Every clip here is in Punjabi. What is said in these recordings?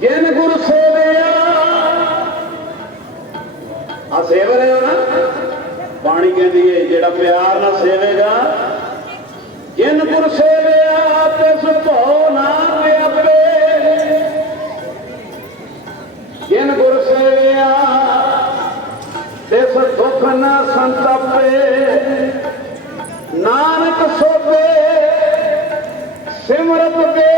ਜਿਨ ਗੁਰ ਸੇਵਿਆ ਆ ਸੇਵ ਰਹੇ ਹੋ ਨਾ ਬਾਣੀ ਕਹਿੰਦੀ ਏ, ਜਿਹੜਾ ਪਿਆਰ ਨਾਲ ਸੇਵੇਗਾ ਜਿਨ ਗੁਰ ਸੇਵਿਆ ਤਿਸ ਭਉ ਨਾ ਵਿਆਪੇ ਜਿਨ ਗੁਰ ਸੇਵਿਆ ਤਿਸ ਦੁੱਖ ਨਾ ਸੰਤਾਪੇ। ਨਾਨਕ ਸੋਪੇ ਸਿਮਰਤ ਦੇ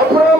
অপরাধ